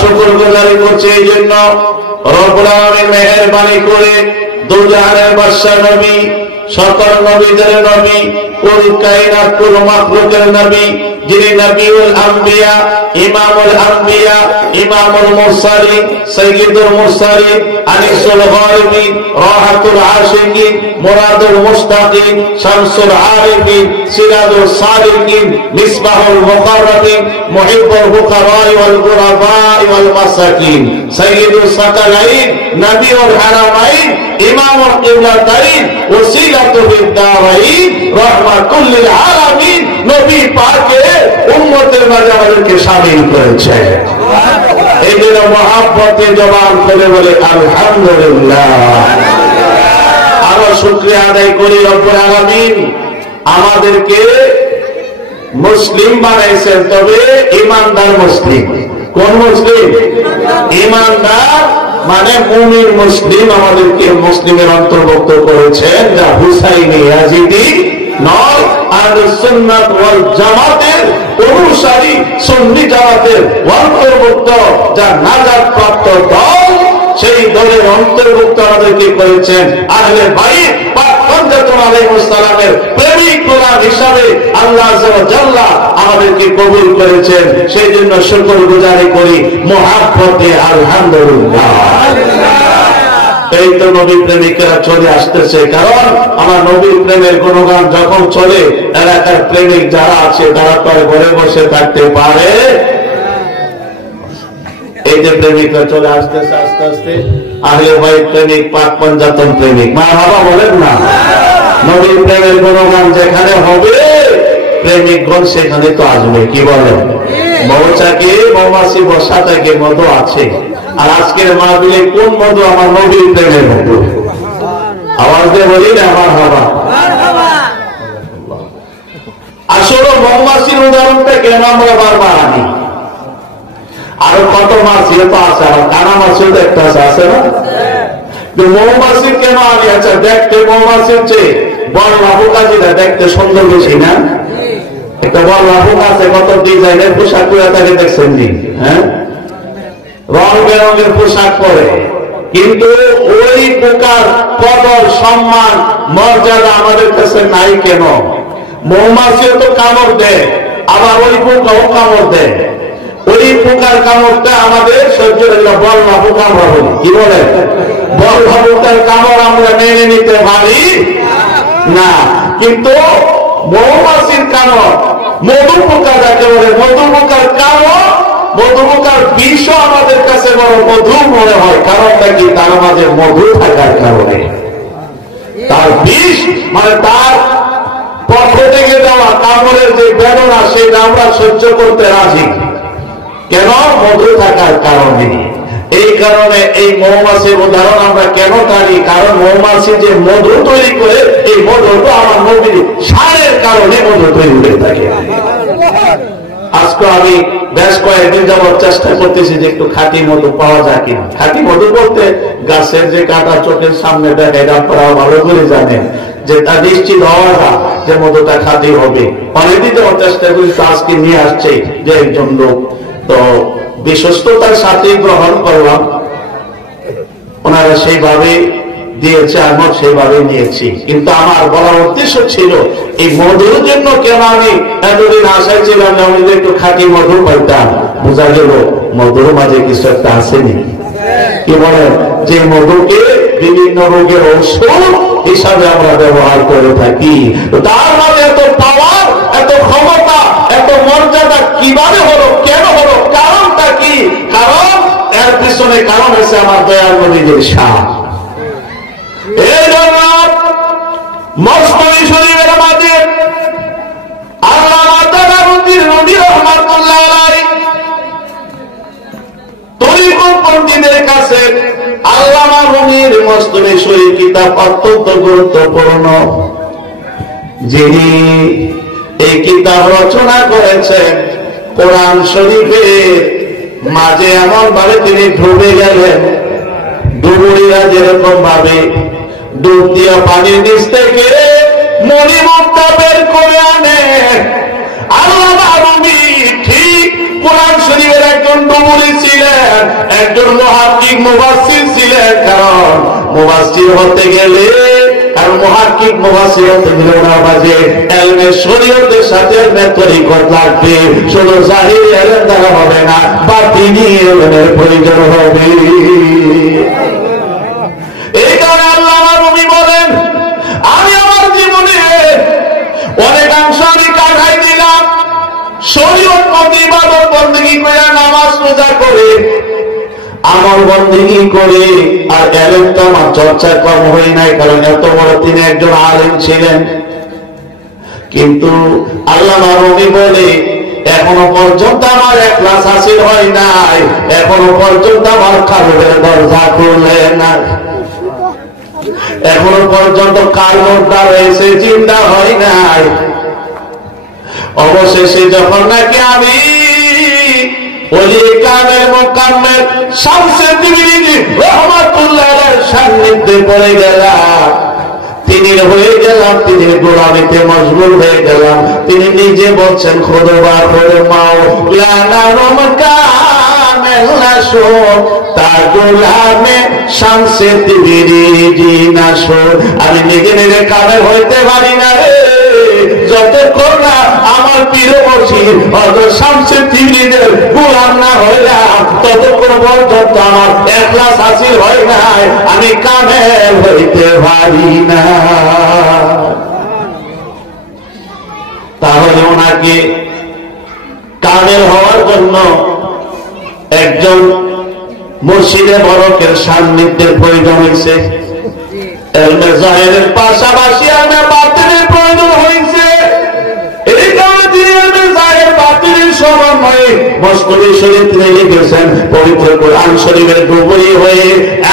শুকরগুজারি করছি এই জন্য রব্বুল আলামিন মেহেরবানি করে দুজাহানের বাদশা নবী, সকল নবীদের নবী, কুল কায়নাত কুল মাখলুকের নবী, যিনি নবিউল আম্বিয়া, ইমামুল আম্বিয়া, ইমামুল মুরসালিন, সাইয়্যিদুল মুরসালিন, আনিসুল গায়বিন, রাহাতুল আশিকিন, মুরাদুল মুশতাকিন, শামসুল আরিফিন, সিরাজুল সালিকিন, মিসবাহুল মুকাররাবিন, মুহিব্বুল ফুকারা ওয়াল গুরাবা ওয়াল মাসাকিন, সাইয়্যিদুস সাকালাইন, নবিউল হারামাইন, ইমামুল কিবলাতাইন, ওসিলাতুল দারাইন, রাহমাতুল লিল আলামিন, নবী পাকের উম্মতের মাঝে আমাদেরকে শামিল করেছে। এই জন্য মহাব্বতে জবান করে বলে আলহামদুলিল্লাহ। আরো শুকরিয়া আদায় করি রব্বুল আলামিন আমাদেরকে মুসলিম বানাইছেন, তবে ইমানদার মুসলিম। কোন মুসলিম? ইমানদার মানে মুমিন মুসলিম। আমাদেরকে মুসলিমের অন্তর্ভুক্ত করেছেন, যা হুসাইনি ইয়াজিদি নয়, আহলুস সুন্নাত ওয়াল জামাতের অনুসারী, সুন্নি জামাতের অন্তর্ভুক্ত, যা নাজাত প্রাপ্ত দল, সেই দলের অন্তর্ভুক্ত আমাদেরকে করেছেন। আহলে বাইত পাক পঞ্জাতুন আলাইহিস সালামের প্রেমিক গোলাম হিসাবে আল্লাহ আযজা ওয়া জাল্লা আমাদেরকে কবুল করেছেন। সেই জন্য শুকরগুজারি করি মুহাব্বতে আলহামদুলিল্লাহ। এই তো নবী প্রেমিকেরা চলে আসতেছে, কারণ আমার নবীর প্রেমের গুণগান যখন চলে, এলাকার প্রেমিক যারা আছে তারা তো ঘরে বসে থাকতে পারে। এই যে প্রেমিকরা চলে আসতেছে আস্তে আস্তে, আহলে বাইত প্রেমিক, পাক পঞ্জাতন প্রেমিক, মা বাবা বলেন না, নবীর প্রেমের গুণগান যেখানে হবে প্রেমিকগণ সেখানে তো আসবে। কি বলেন? মৌচাকে মৌমাছি বসা থাকে, মধু আছে। আর আজকের মাহফিলে কোন মধু? আমার নবীর প্রেমের মধু। আওয়াজ দিয়ে বলি না আমার হাওয়া। আসলে মৌমাছির উদাহরণটা কেন আমরা বারবার আনি? আরো কত মাছি তো আছে, আর কানা মাছিও তো একটা আছে না? মৌমাছির কেন আনি? আচ্ছা, দেখতে মৌমাছির চেয়ে বড় লাভুকাজিরা দেখতে সুন্দর বেশি না? একটা বড় লাভুক আছে, কত ডিজাইনের পোশাক পরে তাকে দেখছেন নি? হ্যাঁ, রং বেরঙের পোশাক পরে, কিন্তু ওই পোকার কদর, সম্মান, মর্যাদা আমাদের কাছে নাই কেন? মৌমাছিও তো কামড় দেয়, আবার ওই পোকাও কামড় দেয়। ওই পোকার কামড়টা আমাদের সহ্য হইল, বল না পোকা আমরা বলি। কি বলে? বল পোকার কামড় আমরা মেনে নিতে পারি না, কিন্তু মৌমাছির কামড়, মধু পোকা যাকে বলে, মধু পোকার কামড়, মধু পোকার বিষও আমাদের কাছে বড় মধু মনে হয়। কারণটা কি? তার মাঝে মধু থাকার কারণে। তার বিষ মানে তার পক্ষ থেকে দেওয়া কামড়ের যে বেদনা, সেটা আমরা সহ্য করতে রাজি। কেন? মধু থাকার কারণে। এই কারণে এই মৌমাছির উদাহরণ আমরা কেন টানি? কারণ মৌমাছি যে মধু তৈরি করে, এই মধু তো আমার নবীর সারের কারণে মধু তৈরি হয়ে থাকে। আজকে আমি বেশ কয়েকদিন যাবত চেষ্টা করতেছি যে একটু খাঁটি মধু পাওয়া যায় কিনা। খাঁটি মধু বলতে গাছের যে কাটা চোখের সামনে দেখে, এটা আপনারা ভালো করে জানেন যে তা নিশ্চিত হওয়া যায় যে মধুটা খাঁটি হবে। অনেকদিন যাবত চেষ্টা করি, তো আজকে নিয়ে আসছে যে একজন লোক, তো বিশ্বস্ততার সাথে গ্রহণ করলাম। ওনারা সেইভাবে দিয়েছে, আমার সেইভাবে নিয়েছি। কিন্তু আমার বলার উদ্দেশ্য ছিল, এই মধুর জন্য কেন আমি এতদিন আশায় ছিলাম যে আমি একটু খাঁটি মধু পাইতাম। বোঝা গেল মধুর মাঝে কিছু একটা আসেনি। কি বলে? যে মধুকে বিভিন্ন রোগের ঔষধ হিসাবে আমরা ব্যবহার করে থাকি। তার মাঝে এত পাওয়ার, এত ক্ষমতা, এত মর্যাদা কিভাবে হলো? কেন হলো? কারণটা কি? কারণ এর পিছনে কারণ হয়েছে আমার দয়াল নবীর শান। এই জন্য মসনদ শরীফের মাঝে আল্লামা তাবারুদ্দিন নবী রাহমাতুল্লাহ আলাইহি তরিকত পন্ডিতদের কাছে আল্লামা রুমির মসনদ শরীফ কিতাব অত্যন্ত গুরুত্বপূর্ণ। যিনি এই কিতাব রচনা করেছেন, কোরআন শরীফের মাঝে এমন ভাবে তিনি ডুবে গেলেন, ডুবুরিরা যেরকম ভাবে ডুব দিয়া পানির নিচ থেকে মণিমুক্তা বের করে আনে, আল্লামা রুমি ঠিক কোরআন শরীফের একজন ডুবুরি ছিলেন। একজন মুহাক্কিক মুফাসসির ছিলেন। কারণ মুফাসসির হতে গেলে আর মুহাক্কিক মুফাসসির হতে গেলে ওনার মাঝে ইলমে শরীয়তের সাথে ইলমে তরিকত লাগবে। শুধু জাহিরি ইলম দ্বারা হবে না, বাতিনি ইলমের প্রয়োজন হবে। এই কারণে আল্লাহ আমার নবী বলেন, আমি আমার জীবনে অনেকাংশ আমি কাটাই দিলাম শরীয়ত মত ইবাদত বন্দেগী করে, নামাজ রোজা করে, আমল বন্দেগী করে, আর ইলম তো আমার চর্চা কম হয় নাই। কারণ এত বড় তিনি একজন আলেম ছিলেন। কিন্তু আল্লাহ নবী বলে, এখনো পর্যন্ত আমার ইখলাস হাসিল হয় নাই, এখনো পর্যন্ত আমার কবরের দরজা খুলে নাই, এখনো পর্যন্ত কালটা রয়েছে, চিন্তা হয় নাই। অবশেষে যখন নাকি আমি ওলি কামেল মুকাম্মেল শামসে তিবরিজি রাহমাতুল্লাহ আলাইহির সান্নিধ্যে পড়ে গেলাম, তিনি হয়ে গেলাম, তিনি গোলামিতে মশগুল হয়ে গেলাম। তিনি নিজে বলছেন, খুদবা করে মাও লানা রমকামেল নাশো তার গোলামে শামসে তিবরিজি নাশো। আমি নিজে নিজে কামেল হইতে পারি না রে, যতক্ষণ না আমার পীর মুর্শিদ হযরত শামসে তিবরিজির গোলাম না হইলাম, ততক্ষণ পর্যন্ত আমার ইখলাস হাসিল হয় নাই, আমি কামেল হইতে পারি না। তাহলে ওনাকে কামেল হওয়ার জন্য একজন মুর্শিদে বরকের সান্নিধ্যের প্রয়োজন হয়েছে। ইলমে জাহিরের পাশাপাশি ইলমে বাতিনের প্রয়োজন হয়েছে। এই কারণে তিনি ইলমে জাহির বাতিনের সমন্বয়ে মসনদ শরীফ তিনি লিখেছেন, পবিত্র কোরআন শরীফের ডুবুরি হয়ে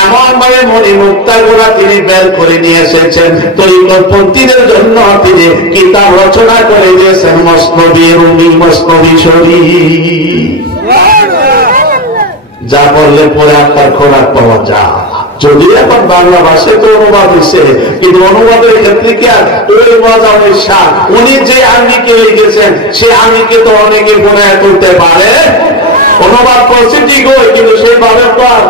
এমন ভাবে মনি মুক্তাগুলা তিনি বের করে নিয়ে এসেছেন। তরিকতপন্থীদের জন্য তিনি কিতাব রচনা করে দিয়েছেন, মসনদে রুমি, মসনদে শরীফ, যা বললে পরে আপনার খোরাক পাওয়া যায়। যদি এখন বাংলা ভাষায় তো অনুবাদ হয়েছে, কিন্তু অনুবাদের ক্ষেত্রে কি আর ওই মজা ওই স্বাদ। উনি যে আঙ্গিকে লিখেছেন সে আঙ্গিকে তো অনেকে গুনাহ করতে পারে, অনুবাদ করছে ঠিক হয়, কিন্তু সেইভাবে তো আর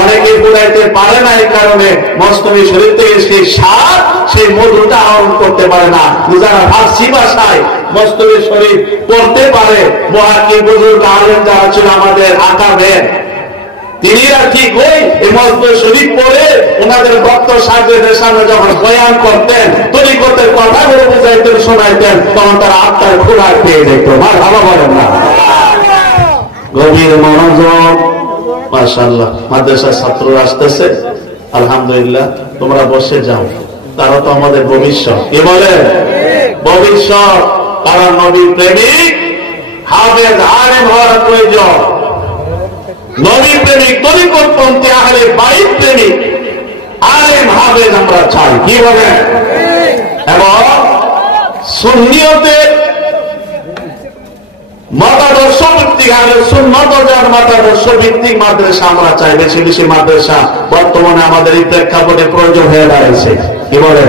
অনেকে গুনাইতে পারে না। এই কারণে মসনদ শরীফ থেকে সেই স্বাদ, সেই মধুটা আহরণ করতে পারে না। যারা ফার্সি ভাষায় মসনদ শরীফ পড়তে পারে, মুহাক্কিক বুজুর্গ আলেম যারা ছিল আমাদের আকাবের, তিনিরা ঠিক ওই মসনদ শরীফ পড়ে ওনাদের ভক্ত সাহেবদের সামনে যখন বয়ান করতেন, তরিকতের কথাগুলো বুঝাইতেন, শোনাইতেন, তখন তারা আত্মার খোরাক পেয়ে যেত। মারহাবা বলেন না? গভীর মনোযোগ। মাশাআল্লাহ, মাদ্রাসার ছাত্ররা আসতেছে, আলহামদুলিল্লাহ। তোমরা বসে যাও, তারা তো আমাদের ভবিষ্যৎ। কি বলে ভবিষ্যৎ? তারা নবী প্রেমিক, হাফেজ, আলেম হওয়ার প্রয়োজন। নবী প্রেমিক, তরিকতপন্থী, আহলে বাইত প্রেমিক, আলেম, হাফেজ আমরা চাই। কি বলে? এবং সুন্নিয়তে মতাদর্শ ভিত্তিক, সুন্নত যার মতাদর্শ ভিত্তিক মাদ্রাসা আমরা চাই। বেশি বেশি মাদ্রাসা বর্তমানে আমাদের এই প্রেক্ষাপটে প্রয়োজন হয়ে দাঁড়াইছে। কি বলে?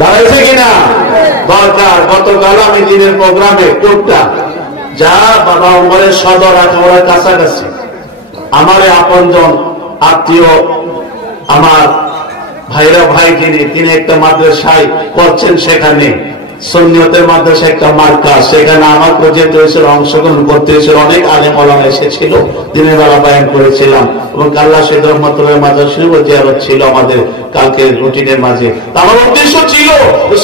দাঁড়াইছে কিনা? দরকার। গতকাল আমি দিনের প্রোগ্রামে কোটটা যা বাবা উমরের সদর একেবারে কাছাকাছি, আমার আপনজন আত্মীয়, আমার ভাইরা ভাই তিনি একটা মাদ্রাসায় করছেন, সেখানে সুন্নিয়তের মাদ্রাসা একটা মার্কা, সেখানে আমাকে যেতে হয়েছিল, অংশগ্রহণ করতে হয়েছিল। অনেক আলেম ওলামা এসেছিল, দিনের বেলা বয়ান করেছিলাম, এবং কাল্লা শহীদ রহমতুল্লাহ মাদ্রাসাও জিয়ারত ছিল আমাদের কালকে রুটিনের মাঝে। আমার উদ্দেশ্য ছিল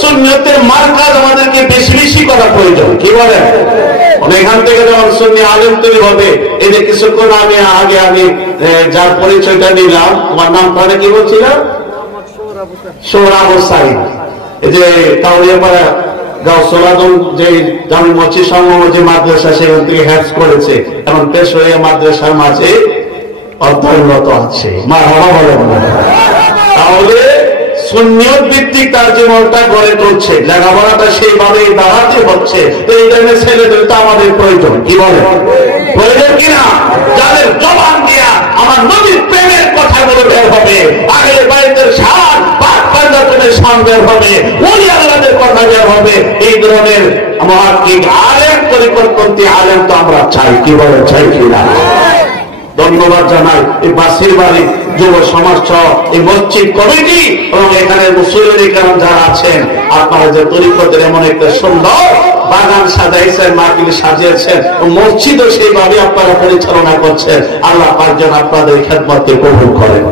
সুন্নিয়তের মার্কা আমাদেরকে বেশি বেশি করা প্রয়োজন। কি বলেন? এখান থেকে যখন সুন্নি আলেম তৈরি হবে, এই যে কিছুক্ষণ আগে যার পরিচয়টা নিলাম, আমার নামটা কি বলছিলাম? সোহরাব সাইদ। এই যে কাউরিয়াপাড়া গাউসুল আজম যে জামি মসজিদ সংলগ্ন যে মাদ্রাসা, সেখান থেকে হ্যাজ করেছে, এখন পেশোয়া মাদ্রাসার মাঝে অধ্যয়নরত আছে। মারহাবা বলেন না? তাহলে সুন্নিয়ত ভিত্তিক তার জীবনটা গড়ে তুলছে, লেখাপড়াটা সেইভাবে দাঁড়াতে হচ্ছে। এই ধরনের ছেলেদের তো আমাদের প্রয়োজন। কি বলে? প্রয়োজন কিনা? যাদের জবান দিয়া আমার নবীর প্রেমের কথাগুলো বের হবে, আগের বাইরের সার পাঞ্জাবের সান বের হবে, ওই আল্লাহদের কথা বের হবে। এই ধরনের মুহাক্কিক আলেম, তরিকতপন্থী আলেম তো আমরা চাই। কি বলে? চাই কিনা? ধন্যবাদ জানাই এই বাসির বাড়ি যুব সমাজ সহ এই মসজিদ কমিটি এবং এখানে মুসল্লি কেরাম যারা আছেন, আপনারা যে তরিকতের এমন একটা সুন্দর বাগান সাজাইছেন, মাহফিল সাজিয়েছেন, মসজিদও সেইভাবে আপনারা পরিচালনা করছেন। আল্লাহ পাক যেন আপনাদের খেদমতকে কবুল করেন।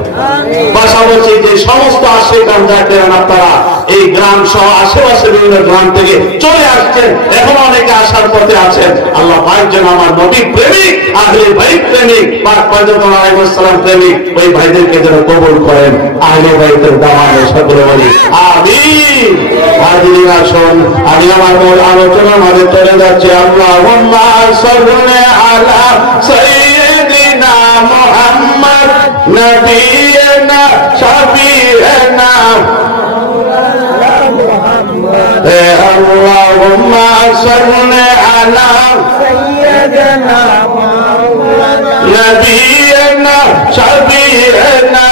পাশাপাশি যে সমস্ত আশিকান যাকেন আপনারা এই গ্রাম সহ আশেপাশে বিভিন্ন গ্রাম থেকে চলে আসছেন, এখন অনেকে আসার পথে আছেন, আল্লাহ পাক যেন আমার নবী প্রেমিক, আহলে বাইত প্রেমিক, পাক পয়গম্বর আলাইহিস সালাম প্রেমিক ওই ভাইদেরকে যেন কবুল করেন। আহলে বাইতের দাওয়াতে সকলে বলি আমিন। হাজিরিন আসুন, আমি আমার মূল আলোচনার মাঝে চলে যাচ্ছি। আল্লাহুম্মা সাল্লি আলা সাইয়্যিদিনা মুহাম্মদ নবিয়িনা শাফিঈনা আল্লাহুম্মা সাল্লি আলা সাইয়্যিদিনা মুহাম্মদ নবিয়িনা শাফিঈনা।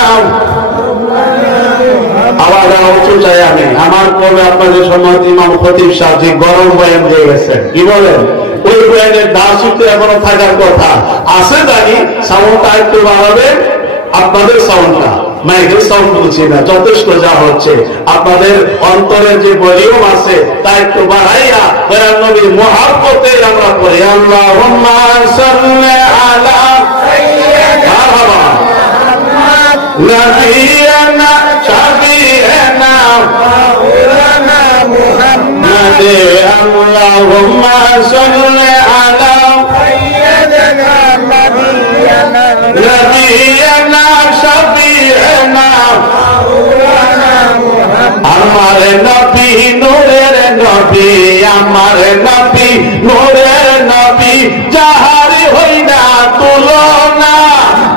আবার উঁচু চাই আমি আমার পরে আপনাদের সম্মানিত ইমাম খতিব সাহেব যে গরম বয়ান দিয়ে গেছেন, কি বলেন? ওই বয়ানের দাসুতে এখনো থাকার কথা আছে, জানি সাউন্ডটা একটু বাড়াবে, আপনাদের সাউন্ডটা মাইকের সাউন্ড বলছি না, যথেষ্ট যা হচ্ছে আপনাদের অন্তরের যে ভলিউম আছে তা একটু বাড়াইয়া দয়াল নবীর মুহাব্বতে আমরা পড়ি। আল্লাহুম্মা সাল্লি আলা সাইয়্যিদিনা মুহাম্মদ নবিয়িনা শাফিঈনা মাওলানা মুহাম্মদ। আল্লাহুম্মা সাল্লি আলা সাইয়্যিদিনা নবিয়িনা শাফিঈনা মাওলানা মুহাম্মদ। আমার নবী নূরের নবী, আমার নবী নূরের নবী, যাহারি হই না তুলনা,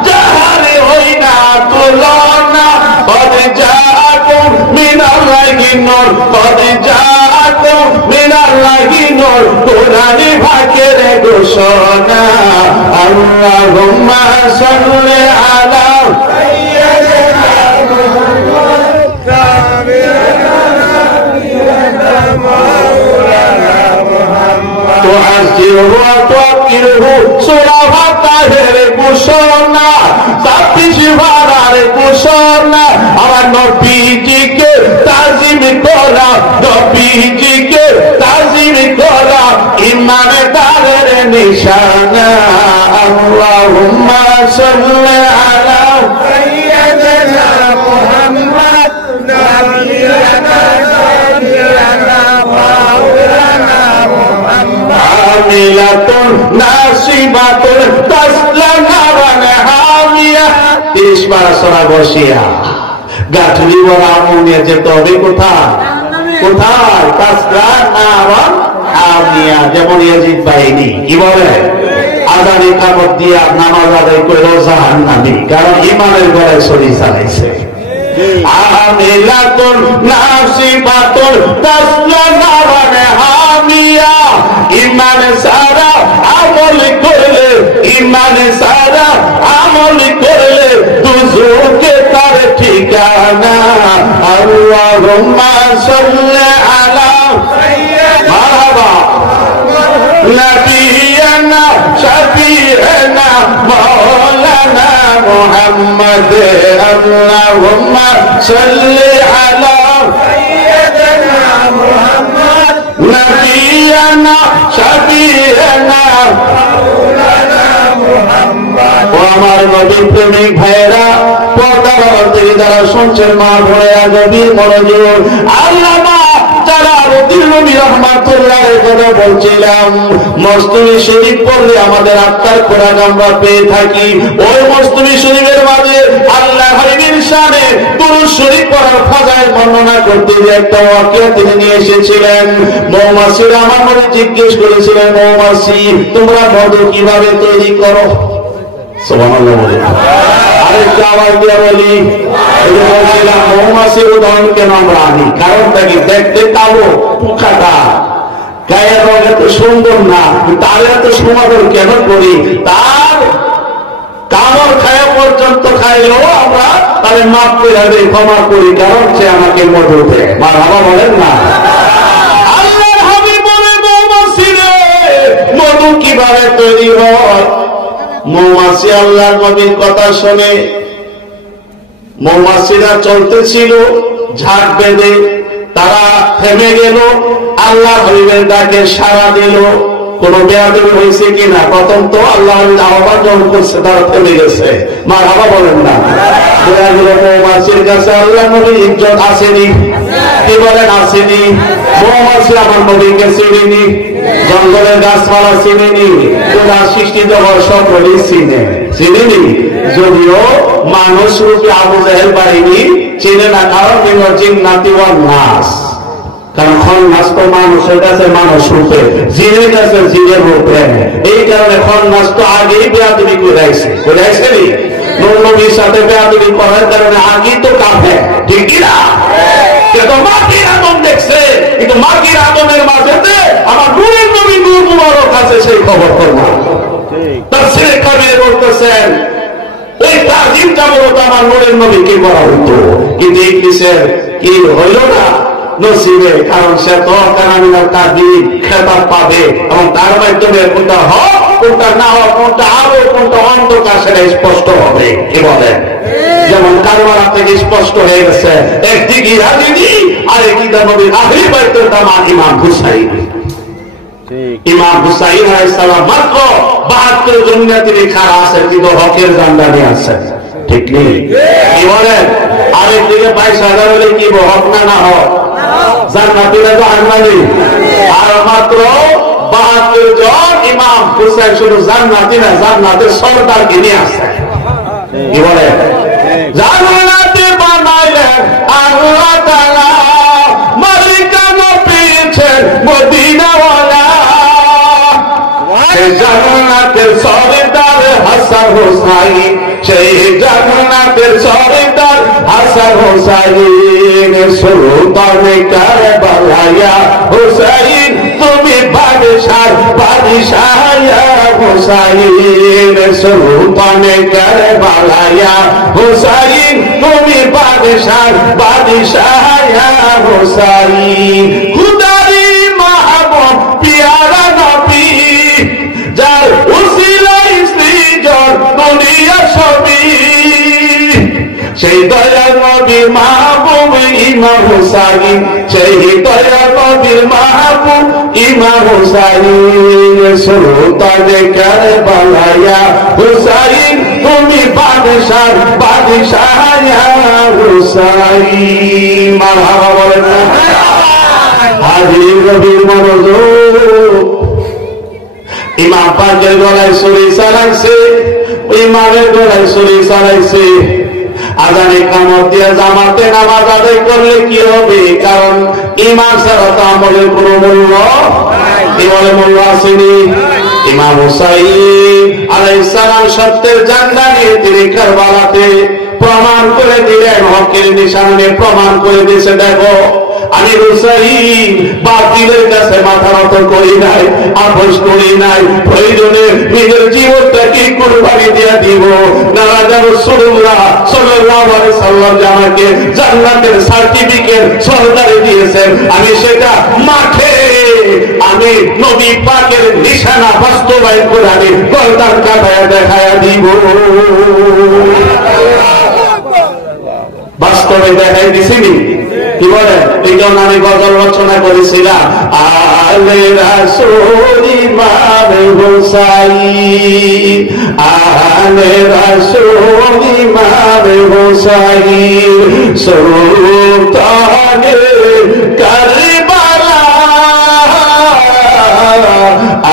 যাহারি হই না তুলনা। কদ জাআকুম মিনাল্লাহি নূর, কদ জাআকুম মিনাল্লাহি নূর, কোরআনে ভাগের ঘোষণা। আল্লাহুম্মা সাল্লি আলা সাইয়্যিদিনা মুহাম্মদ নবিয়িনা মাওলানা মুহাম্মদ। তুআযিরু ওয়া তুআক্কিরু সূরা ফাতিহার ঘোষণা, ২৬ পারার ঘোষণা। আমার নবীজিকে তাজিম করা, নবীজিকে তাজিম করা ইমানদারের নিশানা। আল্লাহুম্মা সাল্লি আলা সাইয়্যিদিনা মুহাম্মদ নবিয়িনা শাফিঈনা মাওলানা মুহাম্মদ। আমিলাতুন নাসিবাতুন তাসলা নারান হামিয়া। ৩০ বার সূরা বসিয়া গাঠরি বড় আমুনিয়া যেতে হবে কোথায়? কোথায়? তাসলা নারান হামিয়া। যেমন ইয়াজিদ বাহিনী কি বলে, আযান ইকামত দিয়া নামাজ আদায় করে জাহান্নামী, কারণ ইমানের গলায় ছড়ি চালাইছে। আমিলাতুন নাসিবাতুন তাসলা নারান হামিয়া। ইমান সারা আমল করলে, ইমান সারা আমল করলে দুজকে তার ঠিকানা। আল্লাহুম্মা সাল্লি আলা মারহাবা নবিয়িনা শাফিঈনা মাওলানা মুহাম্মদ। আল্লাহুম্মা সাল্লি আলা সাইয়্যিদিনা মুহাম্মদ নবিয়িনা শাফিঈনা মাওলানা মুহাম্মদ। ও আমার নবী প্রেমিক ভাইরা, পর্দার অন্তরে যারা শুনছেন মা ভোরেরা গভীর মনোযোগ। আল্লামা জালালউদ্দিন রুমি রাহমাতুল্লাহির কথা বলছিলাম, মজলিসে শরীফ পড়লে আমাদের আত্মার খোরাক আমরা পেয়ে থাকি। ওই মজলিসে শরীফের মাঝে আল্লাহ হাবিবের শানে দুরূদ শরীফ পড়ার ফাজাইল বর্ণনা করতে গিয়ে একটা ওয়াকিয়া তিনি নিয়ে এসেছিলেন। মৌমাছিরা আমার মনে জিজ্ঞেস করেছিলেন, মৌমাছি তোমরা মধু কিভাবে তৈরি করো? সুবহানাল্লাহ বলে আরেকটা আওয়াজ দিয়ে বলি, বলছিলাম মৌমাছির উদাহরণ কেন আমরা আনি? কারণটা কি? দেখতে কালো, পোকাটা গায়ের রং এত সুন্দর না, তার এত সমাদর কেন করি? তার কামড় খায় পর্যন্ত খাইলেও আমরা তাহলে মাফ করে ক্ষমা করি, কারণ সে আমাকে মধু দেয়। মারহাবা বলেন না? আল্লাহর হাবিব বলে, মৌমাছি রে মধু কিভাবে তৈরি হয়? মৌমাছি আল্লাহর নবীর কথা শুনে মৌমাছিরা চলতেছিল ঝাঁক বেঁধে, তারা থেমে গেল, আল্লাহ হবিবের ডাকে সাড়া দিল। কোন বেয়াদবি হয়েছে কিনা? প্রথম তো আল্লাহ আহ্বান যখন করছে তারা থেমে গেছে। মারহাবা বলেন না? মৌমাছির কাছে আল্লাহ নবীর ইজ্জত আসেনি, কি বলেন আসেনি? মৌমাছি আমার নবীকে চিনিনি, জঙ্গলের গাছপালা চিনিনি, পুরা সৃষ্টি জগৎ সকলেই চিনিনি। যদিও মানুষ রূপে আবু জাহেল বাহিনী চিনে না, কারণ জিন্নাতি ওয়ান নাস, কারণ খন্নাস তো মানুষের কাছে মানুষ রূপে, জিনের কাছে জিনের রূপে। এই কারণে খন্নাস তো আগেই বেয়াদবি করে আসছে নবীর সাথে বেয়াদবি করার কারণে আগেই তো কাফে, ঠিক কিনা? কিন্তু মাটির আগুন দেখছে, কিন্তু মাটির আগুনের মাঝেতে আমার নূরের নবী নূর মুবারক আছে, সেই খবর করলাম। তার ছেলে কাবিরে বলতেছেন ওই তাজিমটা মূলত আমার নূরের নবীকে করা হতো, কিন্তু ইবলিসের কি হইল না নসিবে, কারণ সে তো কানামিনার তাজিম খেতাব পাবে এবং তার মাধ্যমে কোনটা হক কোনটা না হক, কোনটা আলো কোনটা অন্ধকার সেটা স্পষ্ট হবে। কি বলেন? যেমন কারবালা থেকে স্পষ্ট হয়ে গেছে একদিকে ইয়াজিদি আর একদিকে নবীর আহলি বাইতের দামান ইমাম হুসাইন। ইমাম হুসাইন আলাইহিস সালাম মাত্র 72 জন্য তিনি খাড়া আছেন, কিন্তু হকের জান্ডা নিয়ে আছেন, ঠিক নেই? কি বলেন? আরেকদিকে 22,000 হলে কি হক না হক? জান্নাতীরা জাহান্নামী। আর মাত্র 72 জন ইমাম হুসাইন শুধু জান্নাতী না, জান্নাতের সরদার কিনে আছেন। কি বলেন? জান্নাতে বানাইলেন আল্লাহ তাআলা, মালিকানা পেয়েছেন মদিনাওয়ালা। সেই জান্নাতের সরদার হাসান হুসাইন, সেই জান্নাতের সরদার হাসান হুসাইন, সুলতানে কারবালায়া হুসাইন, তুমি বাদশাহ বাদশাহ হুসাইন, সুলতানে কারবালায়া হুসাইন, তুমি বাদশাহ বাদশাহ হুসাইন। খুদারি মাহবুব পিয়ারা নবী, যার উসিলাই সৃজন দুনিয়া সবই, সেই দয়াল নবীর মাহবুব ইমাম হুসাইন, সেই দয়াল নবীর মাহবুব ইমাম হুসাইন, সুলতানে কারবালায়া হুসাইন, তুমি বাদশাহ বাদশাহ হুসাইন। মারহাবা বলেন না? হাজির নবীর মনোযোগ, ইমাম পাকের গলায় ছুরি চালাইছে, ইমামের গলায় ছুরি চালাইছে। আজানে কামত দিয়ে জামাতে নামাজ আদায় করলে কি হবে? কারণ ইমাম ছাড়া তো আমলের কোনো মূল্য কি বলে মূল্য আসেনি। ইমাম হুসাইন আলাইহিস সালাম সত্যের জান্ডা নিয়ে তিনি কারবালাতে প্রমাণ করে দিলেন, হকের নিশানে প্রমাণ করে দিয়েছে, দেখো আমি হুসাইন বাতিলের কাছে মাথা নত করি নাই, আপোষ করি নাই, প্রয়োজনে নিজের জীবনটাকে কুরবানি দিয়ে দিব। নারাজা রাসূলুল্লাহ সাল্লাল্লাহু আলাইহি সাল্লাম আমাকে জান্নাতের সার্টিফিকেট সরকারে দিয়েছেন, আমি সেটা মাঠে আমি নবী পাকের নিশানা বাস্তবায়ন করে আমি গর্দান কাটায়া দেখায়া দিব। বাস্তবে দেখাই দিছিনি। কি বলেন? এই জন্য আমি গজল রচনা করেছিলাম, আলে রাসূল ইমাম হুসাইন, আলে রাসূল ইমাম হুসাইন, সুলতানে কারবালা,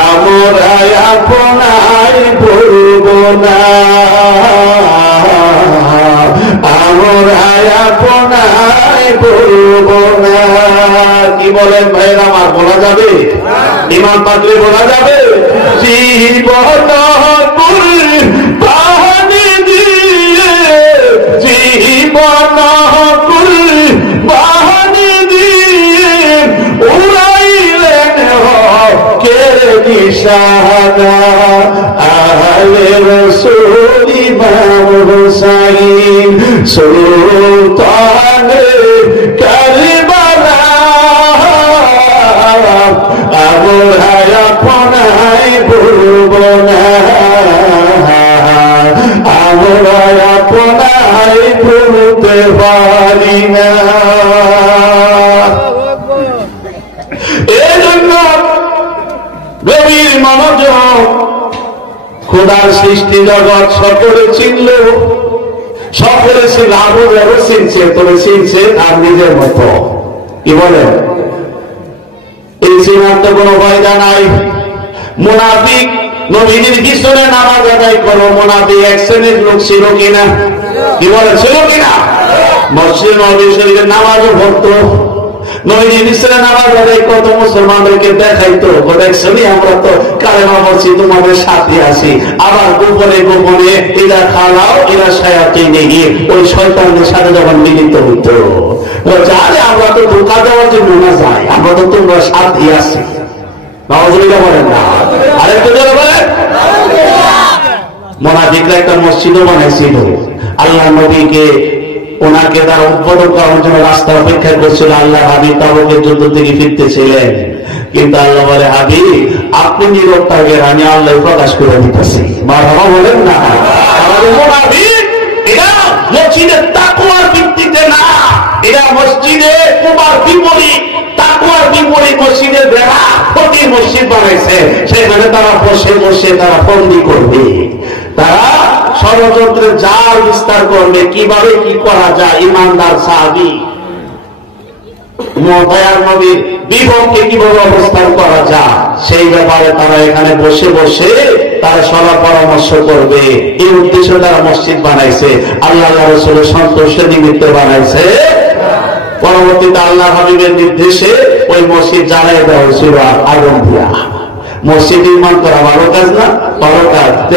আমরা আপনাই ভুলব না, আমরা আপনাই ভুলব না। কি বলেন ভাইয়ের আমার? বলা যাবে? ইমাম পাকরে বলা যাবে? জীবন কুরবানি দিয়ে, জীবন কুরবানি দিয়ে উড়াইলেন হকের নিশানা, আলে রাসূল ইমাম হুসাইন, সুলতানে কারবালা, আমরা আপনাই ভুলব না। আপনায় ভুলতে পারি না। এই জন্য গভীর মনোযোগ, খোদার সৃষ্টি জগৎ সকলে চিনল, সকলে ছিল আবু যারা চিনছে, তবে চিনছে তার নিজের মতো। কি বলেন? এই চিনার তো কোনো ফায়দা নাই। মুনাফিক নবীজির পিছনে নামাজ আদায় করো, মুনাফিক এক শ্রেণীর লোক ছিল কিনা? কি বলে, ছিল কিনা? মসজিদ নবী শরীফের নামাজও পড়তো, নবীজির পিছনে নামাজ আদায় কত মুসলমানদেরকে দেখাইতো, দেখছনি আমরা তো কালেমা পড়ছি, তোমাদের সাথে আছি। আবার গোপনে গোপনে এরা খালাও, এরা শায়াতিনে গিয়ে ওই শয়তানদের সাথে যখন মিলিত হইত, আরে আমরা তো ধোঁকা দেওয়ার জন্য না যাই, আমরা তো তোমরা সাথে আছি। নওয়াজুবিল্লাহ বলেন না? আরেকটু জোরে বলেন। মুনাফিকরা একটা মসজিদও বানাইছিল, আল্লাহ নবীকে ওনাকে তারা উদ্বোধন করার জন্য রাস্তা অপেক্ষা করছিল। আল্লাহ হাবিব তাবুকের যুদ্ধ থেকে ফিরতেছিলেন, কিন্তু আল্লাহ বলে, হাবিব আপনি নীরব থাকেন, আমি আল্লাহ প্রকাশ করে দিতেছি। মারহাবা বলেন না? মুনাফিক এরা মসজিদের তাকওয়ার ভিত্তিতে না, এরা মসজিদে কুবার বিপরীত, তাকওয়ার বিপরীত মসজিদের বেড়া প্রতি মসজিদ বানাইছে, সেখানে তারা বসে বসে তারা বন্দী করবে, তারা ষড়যন্ত্রে জাল বিস্তার করবে, কিভাবে কি করা যায় ইমানদার সাহাবী দয়ার নবীর বিপক্ষে কিভাবে অবস্থান করা যায়, সেই ব্যাপারে তারা এখানে বসে বসে তারা সলা পরামর্শ করবে। এই উদ্দেশ্যে তারা মসজিদ বানাইছে, আল্লাহ রাসূলের সন্তুষ্টির নিমিত্তে বানাইছে। পরবর্তীতে আল্লাহ হাবিবের নির্দেশে ওই মসজিদ জ্বালিয়ে দেওয়া হয়েছিল আগুন দিয়া। মসজিদ নির্মাণ করা ভালো কাজ না? ভালো কাজ। যে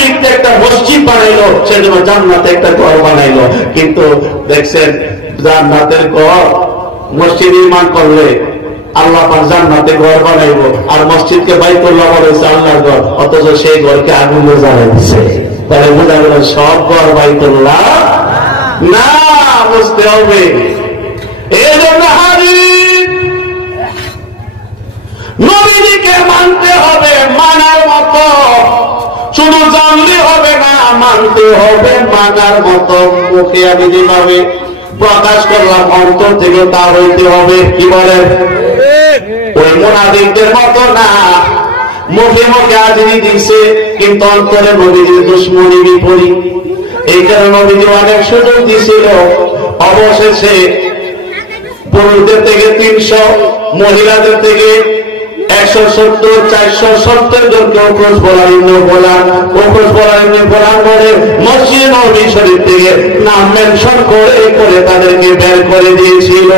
ব্যক্তি একটা মসজিদ বানাইলো, সেজন্য জান্নাতে একটা ঘর বানাইলো। কিন্তু দেখছেন, জান্নাতের ঘর মসজিদ নির্মাণ করলে আল্লাহ পাক জান্নাতে ঘর বানাইবো, আর মসজিদকে বাইতুল্লাহ বলেছে আল্লাহর ঘর, অথচ সেই ঘরকে আগুন জ্বালিয়ে দিচ্ছে। তাহলে বোঝা গেল সব ঘর বাইতুল্লাহ না, বুঝতে হবে। এই জন্য নবীজিকে মানতে হবে, মানার মতো, শুধু জানলে হবে না, মানতে হবে মানার মতো। মুখে আমি যেভাবে প্রকাশ করলাম, অন্তর থেকে তা হইতে হবে। কি বলেন? ওই মুনাফিকদের মতো না, মুখে মুখে হাজিরি দিচ্ছে, কিন্তু অন্তরে নবীজির দুশমনি বিপরীত। এই কারণে নবীজি অনেক সুযোগ দিছিল, অবশেষে পুরুষদের থেকে 300, মহিলাদের থেকে 170, 470 জনকে ওখোস বলার পরে মসজিদ নবী শরীফ থেকে নাম মেনশন করে তাদেরকে বের করে দিয়েছিল।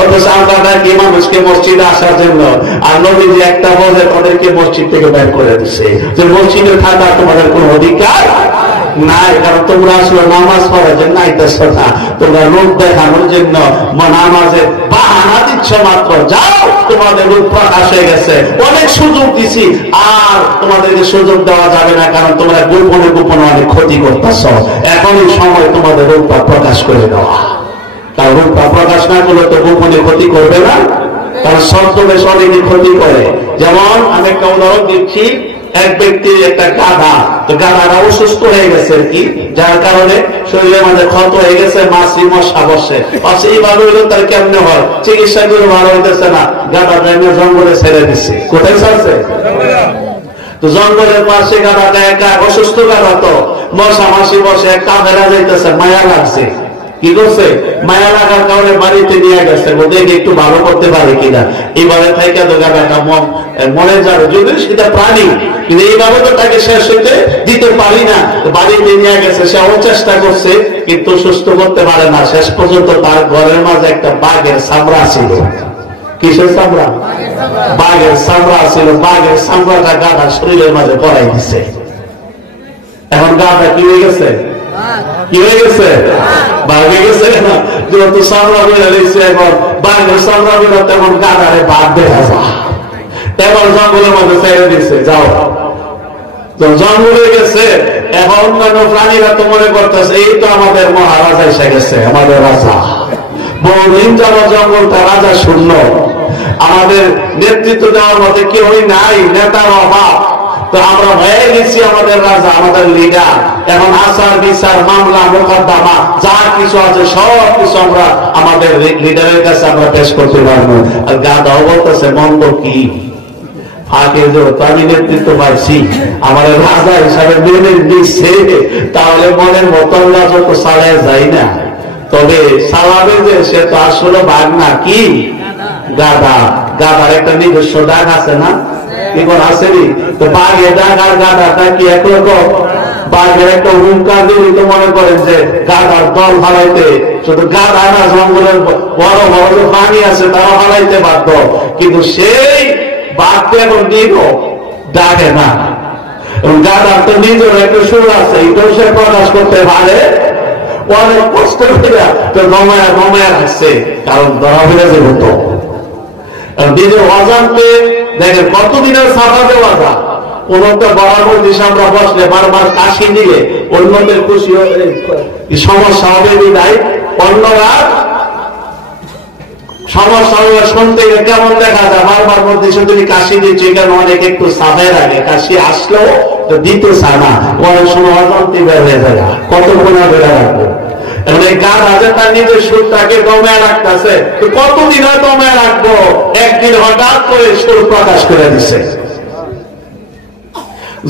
অথচ আমরা নাকি মানুষকে মসজিদে আসার জন্য, আর নবীজি একটা বলে ওদেরকে মসজিদ থেকে বের করে দিচ্ছে, যে মসজিদে থাকা তোমাদের কোন অধিকার নাই, কারণ তোমরা আসলে নামাজ পড়ার জন্য আইতেছ না, তোমরা রূপ দেখানোর জন্য নামাজের বাহানা দিচ্ছ মাত্র। যাও, তোমাদের রূপ প্রকাশ হয়ে গেছে, অনেক সুযোগ দিছি, আর তোমাদেরকে সুযোগ দেওয়া যাবে না, কারণ তোমরা গোপনে গোপনে অনেক ক্ষতি করতেছ। এখনই সময় তোমাদের রূপটা প্রকাশ করে দেওয়া, কারণ রূপটা প্রকাশ না করলে তো গোপনে ক্ষতি করবে না, কারণ ছদ্মবেশ অনেকে ক্ষতি করে। যেমন আমি একটা উদাহরণ দিচ্ছি, এক ব্যক্তির একটা গাধা, তো গাধাটা অসুস্থ হয়ে গেছে আর কি, যার কারণে শরীরের মধ্যে ক্ষত হয়ে গেছে, মাছি মশা বসে। এইভাবে হইলে তার কেমনে হয়? চিকিৎসা করে ভালো হইতেছে না, গাধাটা জঙ্গলে ছেড়ে দিচ্ছে। কোথায় ছাড়ছে? তো জঙ্গলের পাশে গাধাটা একা, অসুস্থ গাধা তো, মশা মাছি বসে, কাঁধেরা যাইতেছে, মায়া লাগছে। কি করছে? মায়া লাগার কারণে বাড়িতে নিয়ে গেছে, দেখে একটু ভালো করতে পারে কিনা। এইভাবে থেকে তো গাধাটা মনে যাবে, যদিও সেটা প্রাণী, কিন্তু এইভাবে তো তাকে শেষ হইতে দিতে পারি না। বাড়িতে নিয়ে গেছে, সে চেষ্টা করছে, কিন্তু সুস্থ করতে পারে না। শেষ পর্যন্ত তার ঘরের মাঝে একটা বাঘের চামড়া ছিল। কিসের চামড়া? বাঘের চামড়া ছিল। বাঘের চামড়াটা গাধার শরীরের মাঝে পড়াই দিচ্ছে। এখন গাধা কি হয়ে গেছে? কি হয়ে গেছে? বাঘ হয়ে গেছে না? যেহেতু চামড়া বেড়ে দিচ্ছে, এখন বাঘের চামড়া বেড়ে, তেমন গাধারে বাঘ দেখা যায়। এবার জঙ্গলের মধ্যে ছেড়ে দিচ্ছে, যাও। জঙ্গলে গেছে, এখন অন্যান্য প্রাণীরা তো মনে করতেছে এই তো আমাদের মহারাজা এসে গেছে, আমাদের রাজা। বহুদিন যাওয়া জঙ্গলটা রাজা শূন্য, আমাদের নেতৃত্ব দেওয়ার মধ্যে কেউই নাই, নেতার অভাব। তো আমরা হয়ে গেছি আমাদের রাজা, আমাদের লিডার। এখন আচার বিচার মামলা মোকদ্দমা যা কিছু আছে সব কিছু আমরা আমাদের লিডারের কাছে আমরা পেশ করতে পারবো। আর গাদাও বলতেছে মন্দ কি আগে আমি নেতৃত্ব পাইছি, আমার রাজা হিসাবে মেনে নিচ্ছে, তাহলে মনের মতন যত চালায় যায় না। তবে চালাবে যে সে তো আসলে বাঘ না, কি গাধা। গাধার একটা নিজস্ব ডাক আছে না, কি কোন আসেনি? তো বাঘের ডাক আর গাধাটা কি একরকম? বাঘের একটা হুঙ্কার দিলে তো মনে করেন যে গাধার দল হারাইতে, শুধু গাধা না, জঙ্গলের বড় বড় যে পানি আছে তারা হারাইতে বাধ্য। কিন্তু সেই বাঘকে এখন নিব ডাকে না, এবং গাধার তো নিজের একটা সুর আছে, এটাও সে প্রকাশ করতে পারে অনেক কষ্ট করে। তো নমায়া নমায়া রাখছে, কারণ ধরা ফেলে যে হতো নিজের অজান্তে। দেখেন কতদিনের সাফা দেওয়া যা, কোনটা বরাবর দিশে আমরা বসলে বারবার কাশি দিলে অন্যদের খুশি সমস্যা হবে বিদায়, অন্যরা সমস্যা হবে শুনতে কেমন দেখা যায়। বারবার মধ্যে তুমি কাশি দিচ্ছি, কেন অনেক একটু সাফাই লাগে, কাশি আসলেও দিতে চায় না, অনেক সময় অজান্তে বের হয়ে যায়। কত গুণা বেড়ে রাখবো, এবং এই গান আছে তার নিজের সুরটাকে দমে রাখতেছে। কতদিন হয় দমে রাখবো? একদিন হঠাৎ করে সুর প্রকাশ করে দিছে।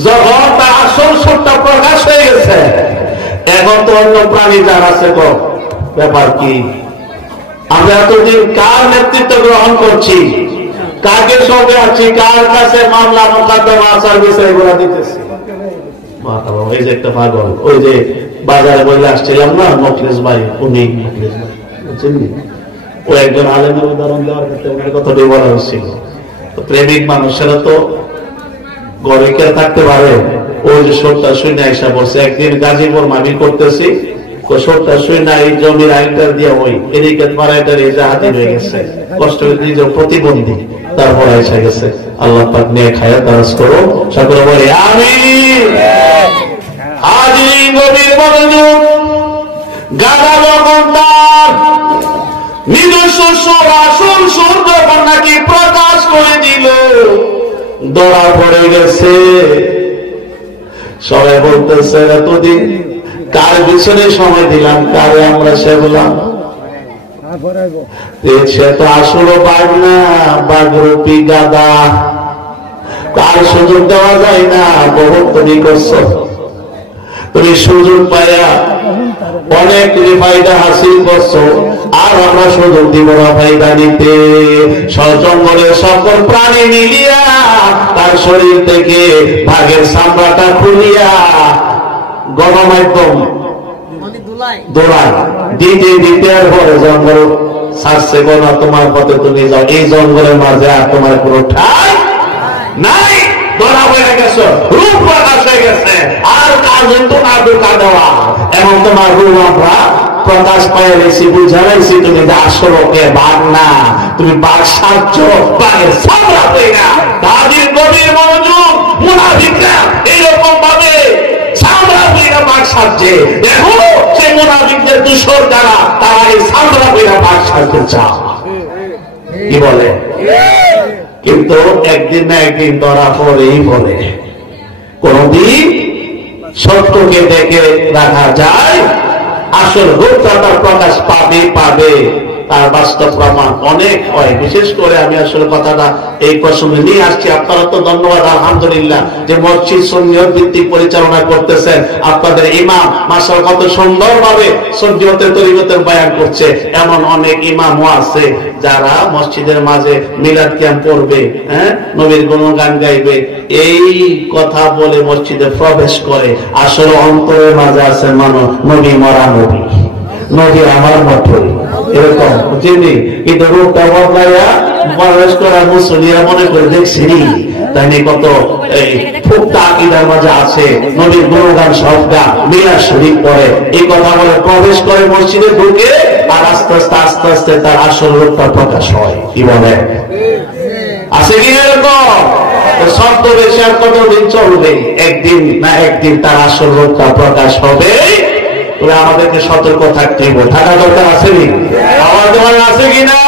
যখন তার আসল সুরটা প্রকাশ হয়ে গেছে, এখন তো অন্য প্রাণী যারা আছে ব্যাপার কি? আমরা এতদিন কার নেতৃত্ব গ্রহণ করছি, কাকে সঙ্গে আছি, কার কাছে মামলা মোকদ্দমা আচার বিষয় এগুলো দিতেছি। ওই যে একটা পাগল, ওই যে বাজারে বলে আসছিলাম না, মখলেস ভাই, উনি ও একজন আলেমের উদাহরণ দেওয়ার ক্ষেত্রে ওনার কথাটাই বলা হচ্ছিল। তো প্রেমিক মানুষেরা তো ঘরে কে থাকতে পারে? ওই যে সরটা শুনে এসে বলছে, একদিন গাজীপুর মামি করতেছি, সরটা শুনে এই জমির আইনটা দিয়ে ওই এদিকে মারাইটার এই জাহাতি হয়ে গেছে, কষ্ট নিজের প্রতিবন্ধী, তারপর এসে গেছে। আল্লাহ পাক নিয়ে খায়া তারাস করো, সকলে বলে আমিন। হাজির গভীর মনোযোগ। গাধা যখন তার নিজস্ব সুর, আসল সুর যখন নাকি প্রকাশ করে দিল, ধরা পড়ে গেছে। সবাই বলতেছে এতদিন কার পিছনে সময় দিলাম, কারে আমরা সে বললাম, সে তো আসলে বাঘ না, বাঘরূপী গাধা। কার সুযোগ দেওয়া যায় না, বহুত তুমি করছো। তুমি সুযোগ পাইয়া অনেক ফায়দা হাসিল করছো, আর আমরা সুযোগ দিব না ফায়দা নিতে। জঙ্গলের সকল প্রাণী মিলিয়া তার শরীর থেকে ভাগের চামড়াটা খুলিয়া গণমাধ্যম দোলায় দিতে দিতে আর পরে জঙ্গল ছাড়ছে, গণ তোমার পথে তুমি যাও। এই জঙ্গলের মাঝে আর তোমার কোনো ঠাই নাই, ধরা হয়ে গেছো, রূপ প্রকাশ হয়ে গেছে, আর কাজ হতো না ঢোকা দেওয়া। এবং তোমার রূপ আমরা প্রকাশ পাইয়া গেছি, বুঝাইছি তুমি যে আসল কে বাঘ না, তুমি বাঘ সাহায্য বাঘের সামরা হয়ে না। তাদের গভীর মনোযোগ, মুনাফিকরা এইরকম ভাবে সামরা হয়ে না বাঘ সাহায্যে। দেখো সেই মুনাফিকদের দূষর দ্বারা তারা এই সামরা হয়ে না বাঘ সাহায্য চায়, কি বলে? কিন্তু একদিন না একদিন ধরা পড়েই বলে। কোনদিন সত্যকে দেখে রাখা যায়, আসল রূপটা প্রকাশ পাবে, তার বাস্তব প্রমাণ অনেক হয়। বিশেষ করে আমি আসলে কথাটা এই প্রসঙ্গে নিয়ে আসছি। আপনারা তো ধন্যবাদ আলহামদুলিল্লাহ যে মসজিদ সুন্নিয়ত ভিত্তিক পরিচালনা করতেছেন। আপনাদের ইমাম মাশাআল্লাহ কত সুন্দর ভাবে সুন্নিয়তের তরিকতের বয়ান করছে। এমন অনেক ইমামও আছে যারা মসজিদের মাঝে মিলাদ কিয়াম করবে, নবীর গুণগান গাইবে, এই কথা বলে মসজিদে প্রবেশ করে। আসলে অন্তরের মাঝে আছে মানুষ নবী মরা নবী, নবী আমার মতই, এরকম বুঝিনি। কিন্তু রূপটা বদলাইয়া প্রবেশ করার মুসলিরা মনে করে দেখছি তাই নিয়ে কত ফুকতা আকীদার মাঝে আছে, নবীর গুণগান সবটা মিলাদ শরীফ পড়ে, এই কথা বলে প্রবেশ করে মসজিদে ঢুকে, আর আস্তে আস্তে তার আসল রূপটা প্রকাশ হয়। কি বলে আছে কি এরকম? শব্দ বেশি আর কতদিন চলবে? একদিন না একদিন তার আসল রূপটা প্রকাশ হবে। আমাদেরকে সতর্ক থাকতে হবে, থাকা দরকার আছে নি? আমার আছে কিনা?